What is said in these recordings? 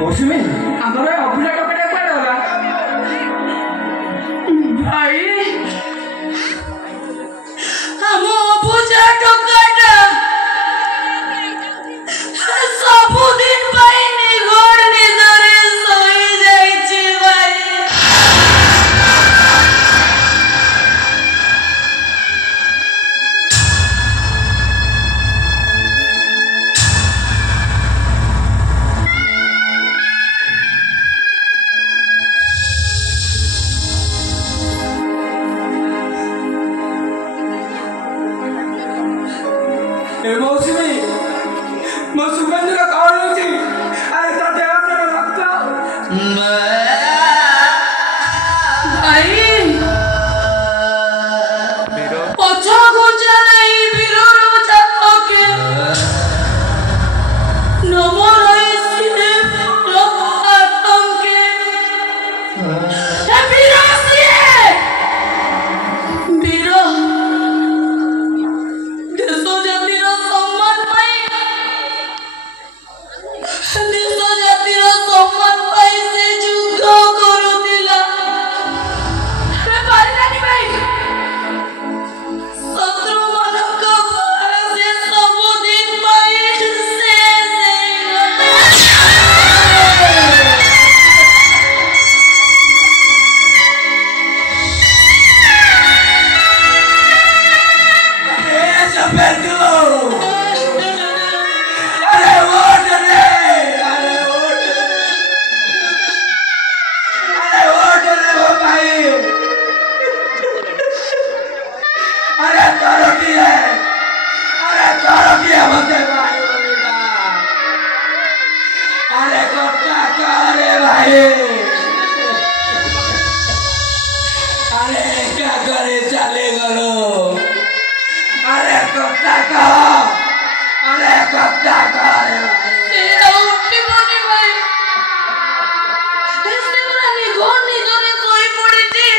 मौसुमी आमर अभिनय टोकटा कुआडे गला भाई हम पूजा टोकटा सबुदिन भाई निगोड़ निजरे सोई जाइछि भाई मौसुमी मो सुगंधर कौन होची अरे तो देवा से रक्त भाई पछो गुंजा नहीं बिरोरो जाको के नमो रही सिने आतंके हे बिरो सिए बिरो देशो जातिर सम्मान पाई देशो जातिर सम्मान पाई से युद्ध करुतिला हे पारिलानी भाई शत्रु मानक से सब दिन पाई से ए सबेटू अरे वोट रे अरे वोट रे वो भाई अरे करो की है मते भाई बोलेगा अरे कोटा करे भाई अरे क्या करे चले गलो अरे कोटा का अरे कोटा करे भाई उठी पड़ी भाई इसने प्राणी घोर निजरे सोई पड़ी थी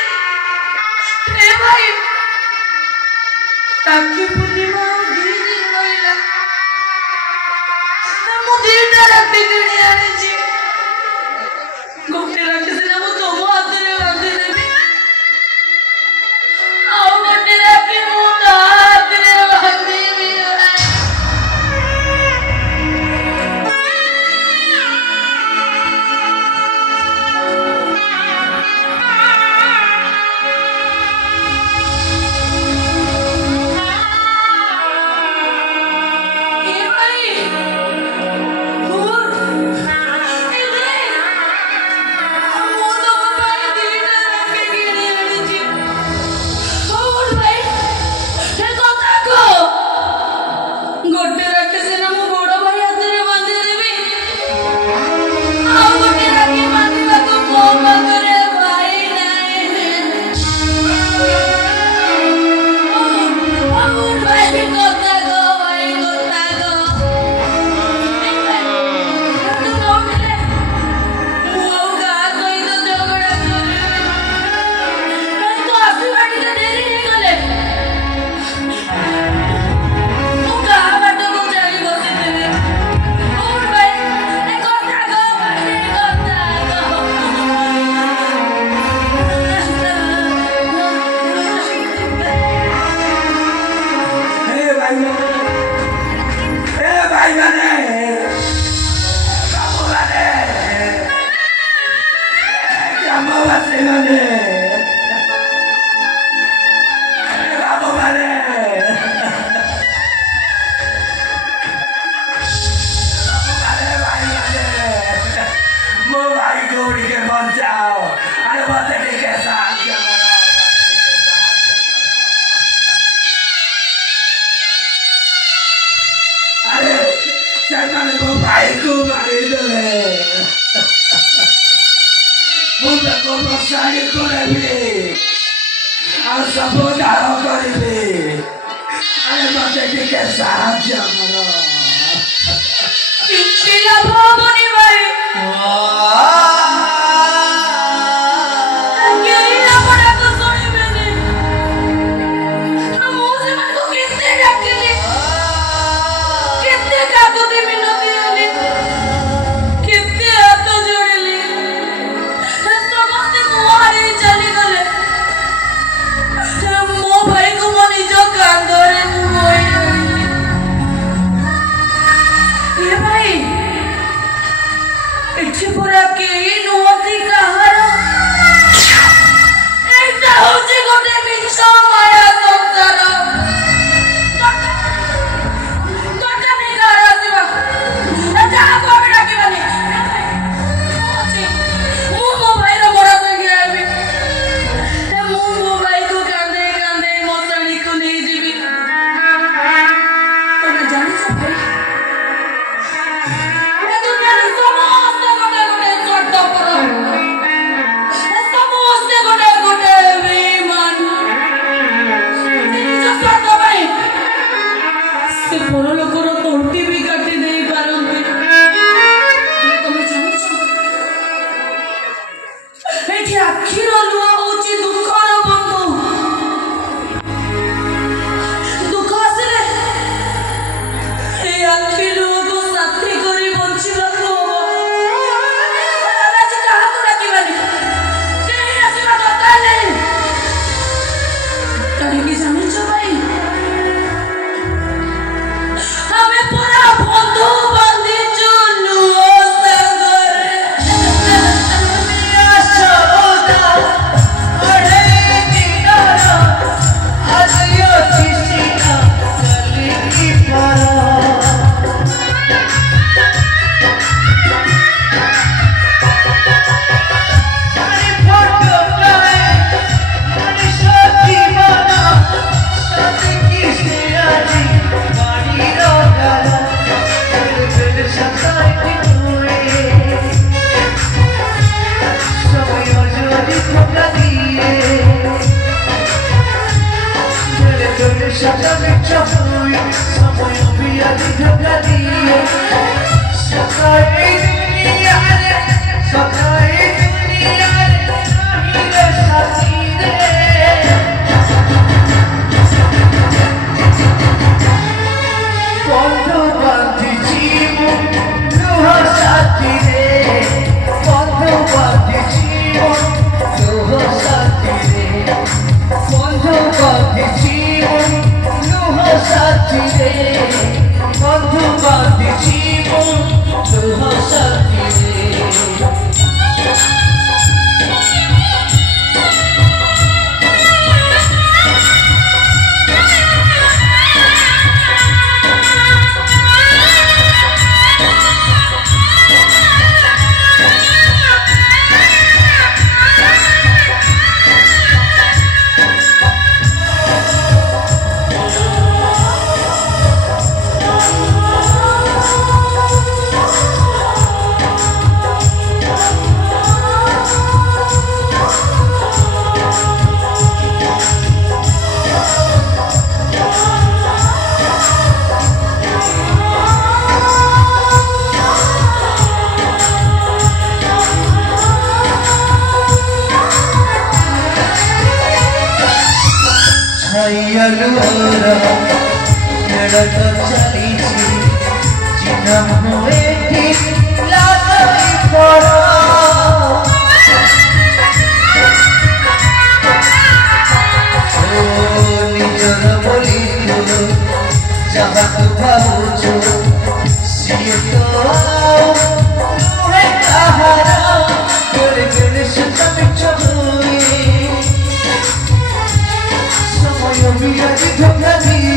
ए भाई ताकि पूर्णिमा धीरे धीरे रहिला मु धीरे राती किणी आनी छी गोटे राखी से मु तुम हाथ रे बांधी देबी आओ गोटे राखी मु हाथ रे बांधीबी ए भाई मोर ए भाई मोर तो भाई दीना रखे गिणी आनी छी मोर भाई ए कथा को गोटे राखी से मु बड़ भाई हाथ रे बांधी देबी आओ गोटे राखी बांधिबा को मो पाखरे भाई नाही मोर भाई कथा को भाई कथा को ए भाई तू नोटले मु आओ गा कोई तो झगड़ा करे तो आसी बाटी रे देरी हे गले मु गा बाटो को जाई बसी देबे मोर भाई ए कथा को भाई कथा ए भाई माने बाबू माने जामो वासे माने बाबू माने भाई माने मो भाई गौरी के बचाओ अरे बाते के साथ अरे चलना को भाई को मारी दे मुझे को मसाले करे भी और सब दारो करे भी अरे बाते के साथ जामरो पिछला भवनी भाई केही ना पड़ा तो सोई मैंने हम उसे मन को कितने रखली कितने का तो दे मिनती आली कितने तो কাহিনী জানিছো ভাই? আমি পুরা বন্ধু বান্ধিছো Somos yo, mira,